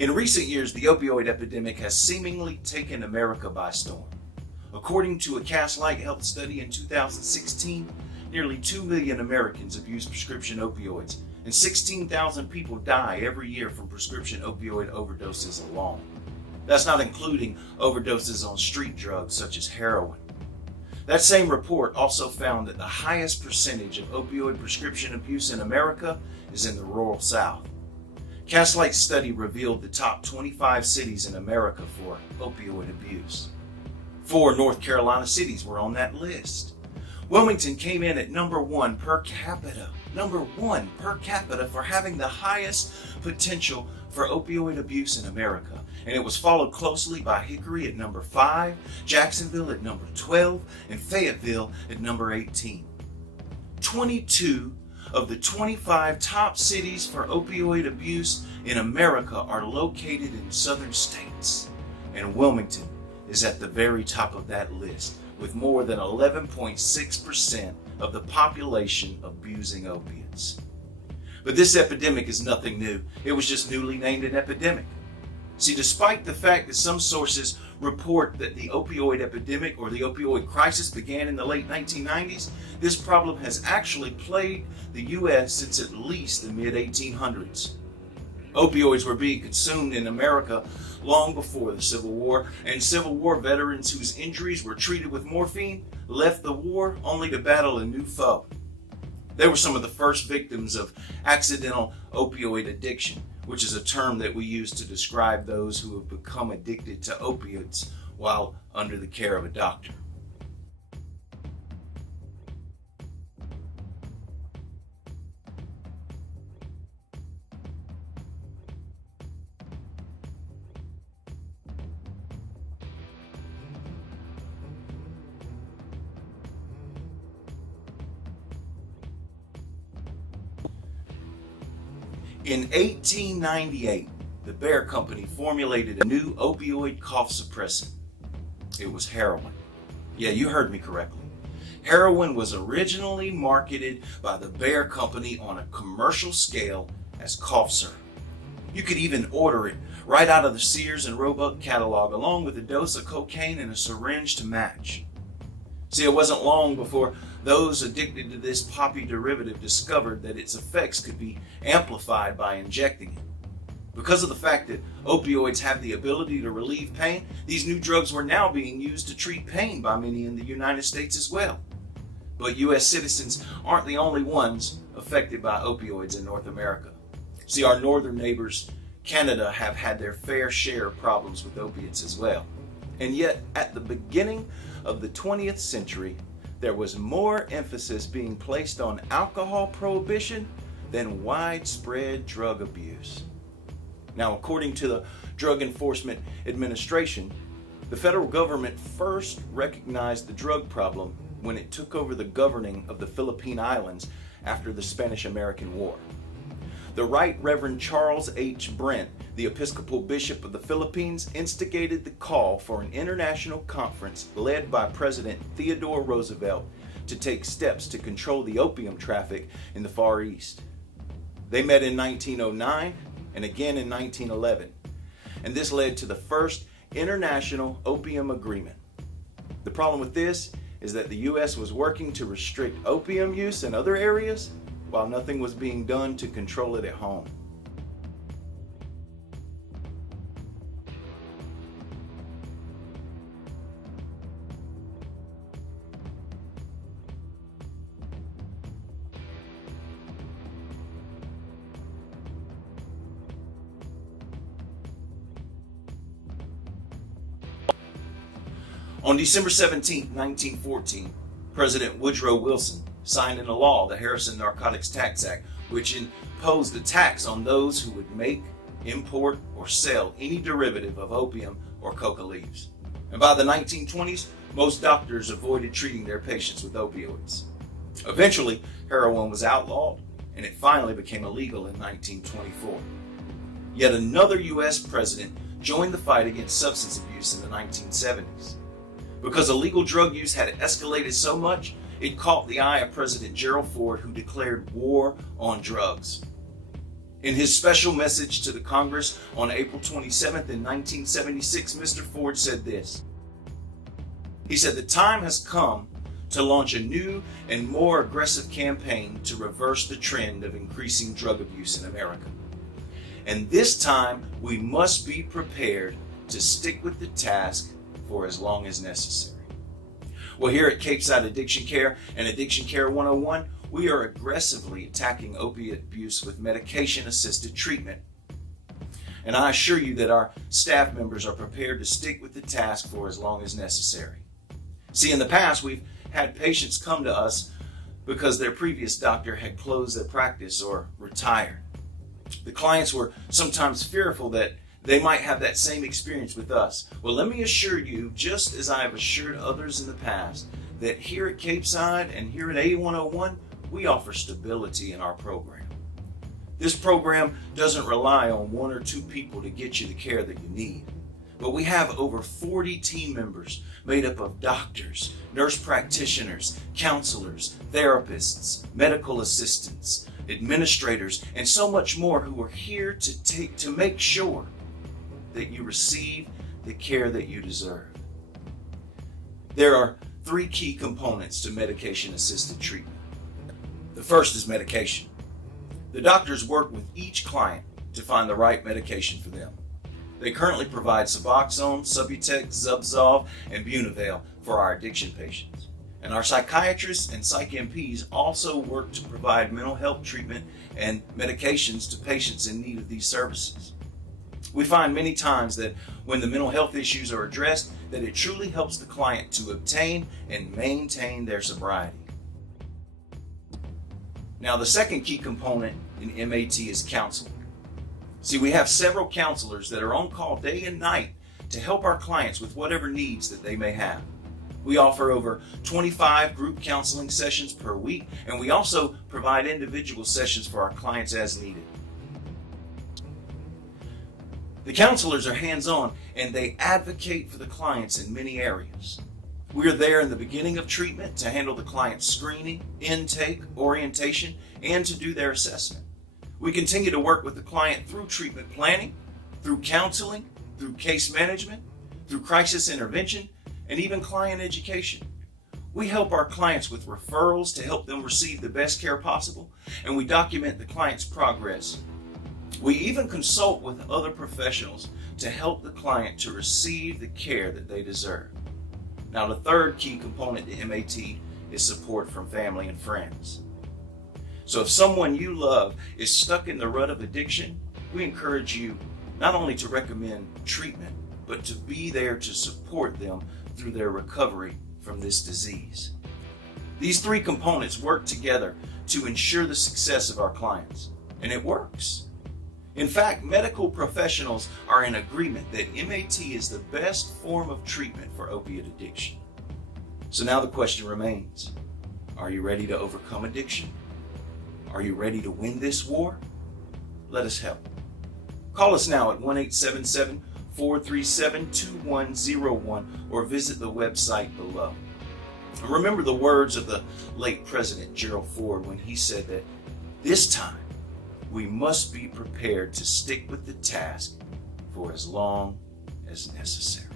In recent years, the opioid epidemic has seemingly taken America by storm. According to a CapeSide health study in 2016, nearly 2 million Americans abuse prescription opioids, and 16,000 people die every year from prescription opioid overdoses alone. That's not including overdoses on street drugs such as heroin. That same report also found that the highest percentage of opioid prescription abuse in America is in the rural South. CapeSide's study revealed the top 25 cities in America for opioid abuse. 4 North Carolina cities were on that list. Wilmington came in at number 1 per capita for having the highest potential for opioid abuse in America. And it was followed closely by Hickory at number 5, Jacksonville at number 12, and Fayetteville at number 18. 22 of the 25 top cities for opioid abuse in America are located in southern states, and Wilmington is at the very top of that list, with more than 11.6% of the population abusing opiates. But this epidemic is nothing new. It was just newly named an epidemic. See, despite the fact that some sources report that the opioid epidemic or the opioid crisis began in the late 1990s, this problem has actually plagued the U.S. since at least the mid-1800s. Opioids were being consumed in America long before the Civil War, and Civil War veterans whose injuries were treated with morphine left the war only to battle a new foe. They were some of the first victims of accidental opioid addiction, which is a term that we use to describe those who have become addicted to opiates while under the care of a doctor. In 1898, the Bayer Company formulated a new opioid cough suppressant. It was heroin. Yeah, you heard me correctly. Heroin was originally marketed by the Bayer Company on a commercial scale as cough syrup. You could even order it right out of the Sears and Roebuck catalog, along with a dose of cocaine and a syringe to match. See, it wasn't long before those addicted to this poppy derivative discovered that its effects could be amplified by injecting it. Because of the fact that opioids have the ability to relieve pain, these new drugs were now being used to treat pain by many in the United States as well. But U.S. citizens aren't the only ones affected by opioids in North America. See, our northern neighbors, Canada, have had their fair share of problems with opiates as well. And yet, at the beginning of the 20th century, there was more emphasis being placed on alcohol prohibition than widespread drug abuse. Now, according to the Drug Enforcement Administration, the federal government first recognized the drug problem when it took over the governing of the Philippine Islands after the Spanish-American War. The Right Reverend Charles H. Brent, the Episcopal Bishop of the Philippines, instigated the call for an international conference led by President Theodore Roosevelt to take steps to control the opium traffic in the Far East. They met in 1909 and again in 1911, and this led to the first international opium agreement. The problem with this is that the U.S. was working to restrict opium use in other areas while nothing was being done to control it at home. On December 17, 1914, President Woodrow Wilson signed into law the Harrison Narcotics Tax Act, which imposed a tax on those who would make, import, or sell any derivative of opium or coca leaves. And by the 1920s, most doctors avoided treating their patients with opioids. Eventually, heroin was outlawed, and it finally became illegal in 1924. Yet another U.S. president joined the fight against substance abuse in the 1970s. Because illegal drug use had escalated so much, it caught the eye of President Gerald Ford, who declared war on drugs. In his special message to the Congress on April 27th in 1976, Mr. Ford said this. He said, "The time has come to launch a new and more aggressive campaign to reverse the trend of increasing drug abuse in America. And this time, we must be prepared to stick with the task for as long as necessary." Well, here at CapeSide Addiction Care and Addiction Care 101, we are aggressively attacking opiate abuse with medication-assisted treatment. And I assure you that our staff members are prepared to stick with the task for as long as necessary. See, in the past, we've had patients come to us because their previous doctor had closed their practice or retired. The clients were sometimes fearful that they might have that same experience with us. Well, let me assure you, just as I have assured others in the past, that here at CapeSide and here at A101, we offer stability in our program. This program doesn't rely on one or two people to get you the care that you need. But we have over 40 team members made up of doctors, nurse practitioners, counselors, therapists, medical assistants, administrators, and so much more who are here to make sure that you receive the care that you deserve. There are 3 key components to medication-assisted treatment. The first is medication. The doctors work with each client to find the right medication for them. They currently provide Suboxone, Subutex, Zubsolv, and Bunavail for our addiction patients. And our psychiatrists and psych MPs also work to provide mental health treatment and medications to patients in need of these services. We find many times that when the mental health issues are addressed, that it truly helps the client to obtain and maintain their sobriety. Now, the second key component in M.A.T is counseling. See, we have several counselors that are on call day and night to help our clients with whatever needs that they may have. We offer over 25 group counseling sessions per week, and we also provide individual sessions for our clients as needed. The counselors are hands-on, and they advocate for the clients in many areas. We are there in the beginning of treatment to handle the client's screening, intake, orientation, and to do their assessment. We continue to work with the client through treatment planning, through counseling, through case management, through crisis intervention, and even client education. We help our clients with referrals to help them receive the best care possible, and we document the client's progress. We even consult with other professionals to help the client to receive the care that they deserve. Now, the third key component to M.A.T is support from family and friends. So if someone you love is stuck in the rut of addiction, we encourage you not only to recommend treatment, but to be there to support them through their recovery from this disease. These 3 components work together to ensure the success of our clients, and it works. In fact, medical professionals are in agreement that M.A.T is the best form of treatment for opiate addiction. So now the question remains, are you ready to overcome addiction? Are you ready to win this war? Let us help. Call us now at 1-877-437-2101 or visit the website below. And remember the words of the late President Gerald Ford when he said that this time we must be prepared to stick with the task for as long as necessary.